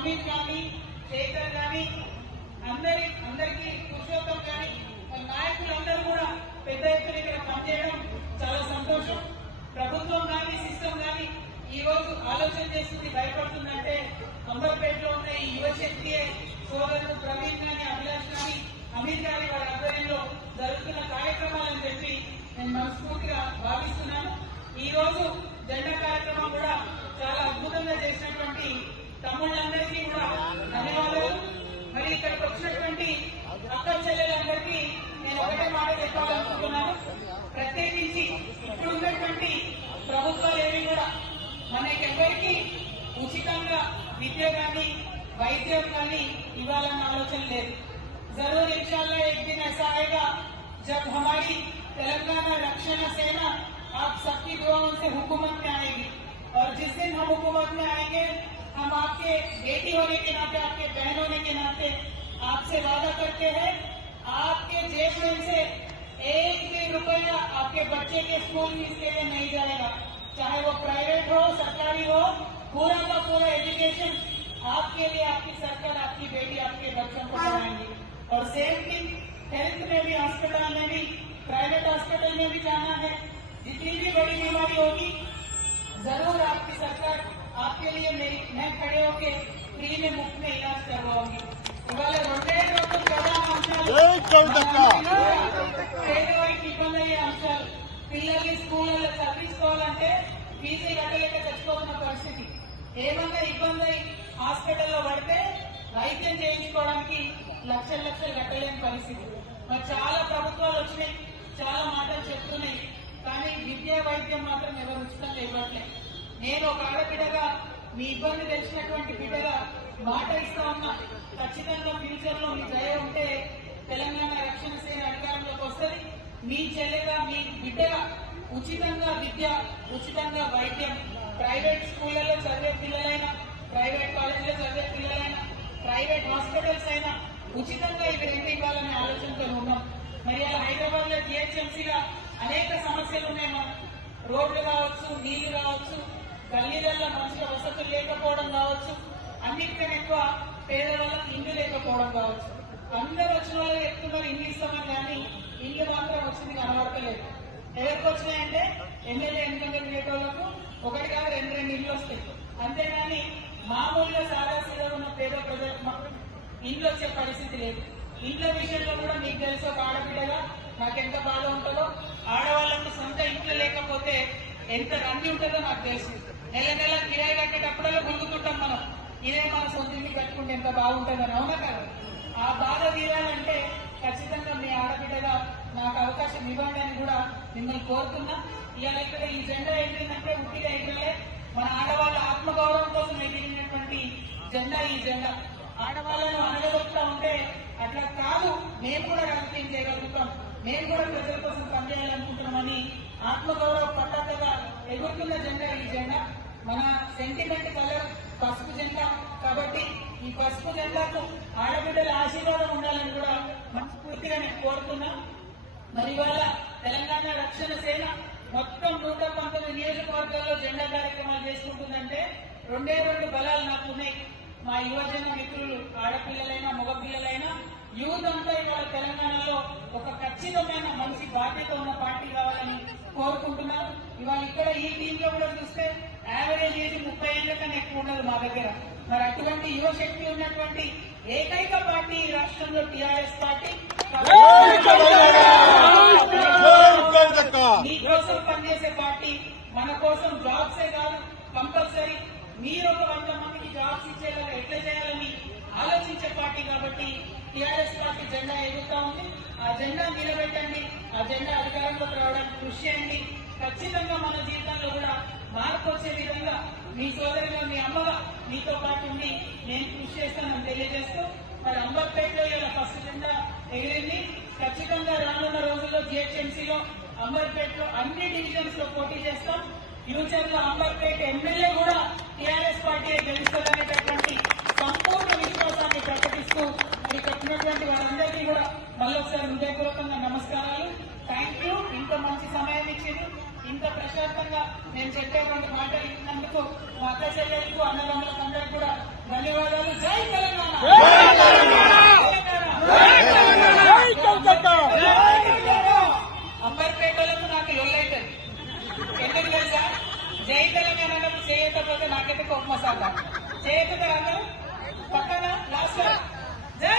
అమిత్ కానీ శేఖర్ కానీ అందరికీ పురుషోత్తం కానీ నాయకులందరూ కూడా పెద్ద ఎత్తున ఇక్కడ పనిచేయడం చాలా సంతోషం. ప్రభుత్వం కానీ సిస్టమ్ కానీ ఈ రోజు ఆలోచన చేస్తుంది, భయపడుతుందంటే అంబర్పేటలో ఉన్న ఈ యువశక్తి సోదరుడు ప్రవీణ్ గాని, అభిలాష్ గాని, అమిత్ గారి వారి ఆధ్వర్యంలో జరుగుతున్న కార్యక్రమాలను చెప్పి నేను మనస్ఫూర్తిగా భావిస్తున్నాను. ఈ రోజు జెండా కార్యక్రమం కూడా చాలా అద్భుతంగా చేసినటువంటి తమ్ముళ్ళందరికీ కూడా ధన్యవాదాలు. మరి ఇక్కడికి వచ్చినటువంటి అక్క చెల్లెలందరికీ నేను ఒకటే మాట చెప్పాలనుకుంటున్నాను. ప్రత్యేకించి ఇప్పుడు ఉన్నటువంటి ప్రభుత్వాలు ఏవి కూడా మనకెవరికి ఉచితంగా విద్య కానీ వైద్యం కానీ ఇవ్వాలన్న ఆలోచన లేదు. जरूर इंशाल्लाह एक दिन ऐसा आएगा जब हमारी तेलंगाना रक्षण सेना आप सबकी दुआओं से हुकूमत में आएगी, और जिस दिन हम हुकूमत में आएंगे हम आपके बेटी होने के नाते, आपके बहन होने के नाते आपसे वादा करते हैं, आपके जेब में से एक भी रुपया आपके बच्चे के स्कूल फीस के लिए नहीं जाएगा, चाहे वो प्राइवेट हो सरकारी हो, पूरा का पूरा एजुकेशन आपके लिए आपकी सरकार, आपकी बेटी, आपके बच्चों को पढ़ाएंगी। और सेम थिंग हेल्थ में भी, हॉस्पिटल में भी, प्राइवेट हॉस्पिटल में भी जाना है, जितनी भी बड़ी बीमारी होगी जरूर आपकी सरकार आपके लिए मैं खड़े होके फ्री में मुफ्त में इलाज करवाऊंगी। ఇవాళ 2 రోజులు ప్రధాన అంశాలు పేదవారికి ఇబ్బంది అయ్యే అంశాలు, పిల్లల్ని స్కూళ్ళలో చదివించుకోవాలంటే ఫీజులు కట్టలేక తెచ్చుకోవాలన్న పరిస్థితి, ఏమన్నా ఇబ్బంది అయి హాస్పిటల్లో పడితే వైద్యం చేయించుకోవడానికి లక్షలు కట్టలేని పరిస్థితి. మరి చాలా ప్రభుత్వాలు వచ్చినాయి, చాలా మాటలు చెప్తున్నాయి, కానీ విద్యా వైద్యం మాత్రం ఎవరు ఉచితంగా ఇవ్వట్లేదు. నేను ఒక ఆడబిడ్డగా మీ ఇబ్బంది తెలిసినటువంటి బిడ్డగా మాట ఇస్తా ఉన్నా, ఖచ్చితంగా ఫ్యూచర్ లో మీ దయ ఉంటే తెలంగాణ రక్షణ సేన అధికారంలోకి వస్తుంది. మీ చెల్లెగా మీ బిడ్డగా ఉచితంగా విద్య, ఉచితంగా వైద్యం, ప్రైవేట్ స్కూళ్లలో చదివే పిల్లలైనా, ప్రైవేట్ కాలేజీలో చదివే పిల్లలైనా, ప్రైవేట్ హాస్పిటల్స్ అయినా ఉచితంగా ఇవి రెండు ఇవ్వాలనే ఆలోచనతో ఉన్నాం. మరి అలా హైదరాబాద్ లో జిహెచ్ఎంసీగా అనేక సమస్యలు ఉన్నాయి. రోడ్లు కావచ్చు, నీళ్లు కావచ్చు, గల్లీలలో మంచిగా వసతులు లేకపోవడం కావచ్చు, అన్నిటికన్నా ఎక్కువ పేదవాళ్ళకి ఇల్లు లేకపోవడం కావచ్చు. అందరూ వచ్చిన వాళ్ళు చెప్తున్నారు ఇల్లు ఇస్తామని, కానీ ఇల్లు మాత్రం వచ్చింది కనబడతలేదు. ఎవరికి వచ్చినాయంటే ఎమ్మెల్యే ఎన్నికలు తిరిగేటోళ్లకు ఒకటి కాదు 2 ఇల్లు వస్తాయి, అంతేగాని మామూలుగా సాదాసీదా ఉన్న పేద ప్రజలకు మాత్రం ఇంట్లో వచ్చే పరిస్థితి లేదు. ఇంట్లో విషయంలో కూడా మీకు తెలుసు, ఒక ఆడబిడ్డగా నాకెంత బాధ ఉంటుందో, ఆడవాళ్లకు సొంత ఇంట్లో లేకపోతే ఎంత రంది ఉంటుందో నాకు తెలుసు. నెల కిరాయి కట్టేటప్పుడల్లా గుంగుతుంటాం మనం, ఇదే మన సొంత ఇంటికి కట్టుకుంటే ఎంత బాగుంటుందని. అవునా కదా? ఆ బాధ తీరాలంటే ఖచ్చితంగా మీ ఆడబిడ్డగా నాకు అవకాశం ఇవ్వండి అని కూడా మిమ్మల్ని కోరుతున్నా. ఇవాళ ఇక్కడ ఈ జెండా ఎగిరిందంటే ఉట్టిగా ఎగిరలే, మన ఆడవాళ్ళ ఆత్మగౌరవం కోసం ఎగిరినటువంటి జెండా ఈ జెండా. ఆడవాళ్లను అనగలుగుతా ఉంటే అట్లా కాదు, మేము కూడా రాజకీయం చేయగలుగుతాం, మేము కూడా ప్రజల కోసం పనిచేయాలనుకుంటున్నామని ఆత్మగౌరవ పతాకగా ఎగురుతున్న జెండా ఈ జెండా. మన సెంటిమెంట్ కలర్ పసుపు జెండా కాబట్టి ఈ పసుపు జెండాకు ఆడబిడ్డల ఆశీర్వాదం ఉండాలని కూడా మనస్ఫూర్తిగా నేను కోరుతున్నా. మరి ఇవాళ తెలంగాణ రక్షణ సేన మొత్తం 119 నియోజకవర్గాల్లో జెండా కార్యక్రమాలు చేసుకుంటుందంటే 2 బలాలు నాకున్నాయి. మా యువజన మిత్రులు, ఆడపిల్లలైనా మగపిల్లలైనా యూత్ అంతా ఇవాళ తెలంగాణలో ఒక ఖచ్చితమైన మంచి బాధ్యత ఉన్న పార్టీ కావాలని కోరుకుంటున్నారు. ఇవాళ ఇక్కడ ఈ టీంలో కూడా చూస్తే యావరేజ్ ఏజ్ 30 ఏళ్ల కన్నా ఎక్కువ ఉండదు మా దగ్గర. మరి అటువంటి యువశక్తి ఉన్నటువంటి ఏకైక పార్టీ ఈ రాష్ట్రంలో టీఆర్ఎస్ పార్టీ. మీకోసం పనిచేసే పార్టీ, మన కోసం జాబ్సే కాదు, కంపల్సరీ మీరు ఒక 100 మందికి జాబ్స్ ఇచ్చేలాగా ఎట్లా చేయాలని ఆలోచించే పార్టీ కాబట్టి టీఆర్ఎస్ పార్టీ జెండా ఎగురుతా ఉంది. ఆ జెండా నిలబెట్టండి, ఆ జెండా అధికారంలోకి రావడానికి కృషి చేయండి. ఖచ్చితంగా మన జీవితంలో కూడా మార్పు వచ్చే విధంగా మీ సోదరుగా, మీ అమ్మగా మీతో పాటు ఉండి నేను కృషి చేస్తానని తెలియజేస్తూ, మరి అంబర్పేటలో ఇలా ఫస్ట్ జెండా ఎగిరింది. ఖచ్చితంగా రానున్న రోజుల్లో జిహెచ్ఎంసీలో, అంబర్పేటలో అన్ని డివిజన్స్ లో పోటీ చేస్తాం. ఫ్యూచర్ లో అంబర్పేట ఎమ్మెల్యే కూడా టీఆర్ఎస్ పార్టీ గెలుస్తుందనేటటువంటి సంపూర్ణ విశ్వాసాన్ని ప్రకటిస్తూ ఇక్కడ ఉన్నటువంటి వారందరికీ కూడా మళ్ళొకసారి హృదయపూర్వకంగా నమస్కారాలు. Thank you. ఇంత మంచి సమయం ఇచ్చింది, ఇంత ప్రశాంతంగా నేను చెప్పేటువంటి మాటలు ఇచ్చినందుకు మా అక్క చెల్లెలకు, అన్నదమ్ములకు అందరికీ కూడా ధన్యవాదాలు. జై తెలంగాణ. అంబర్పేటలకు నాకు లొల్లైతుంది. ఎందుకు తెలుసా? జై తెలంగాణ చేయకపోతే నాకైతే కోపం వస్తాను. చేయకపోతే అందరూ పక్కన లాస్ట్ జై